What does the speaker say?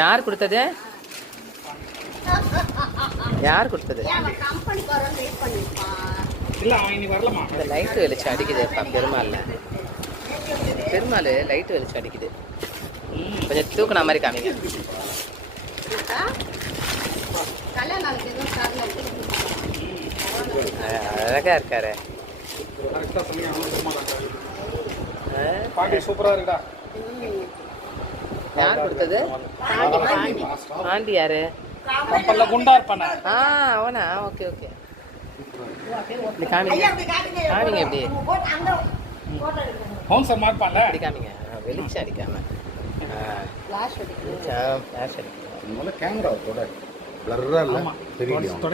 யார் கொடுத்தது? யார் கொடுத்தது? இந்த லைட்டு வெளிச்சம் அடிக்குதுப்பா பெருமாள். பெருமாள் லைட்டு வெளிச்சம் அடிக்குது. கொஞ்சம் தூக்குன மாதிரி காமிங்க. அழகா இருக்காரு. சூப்பரா இருக்கா. யார் கொடுத்தது? ஆண்டி யாரு? குண்டா இருப்பானே. அவனா? Okay okay. இப்படி காமிங்க காமிங்க. எப்படி ஹோம் சார் மார்ப்பான்ல. இப்படி காமிங்க. வெளிச்சம் அடிக்காம ஃப்ளாஷ் அடிக்கும். கேமரா பிளர்ரா இல்ல தெரியல.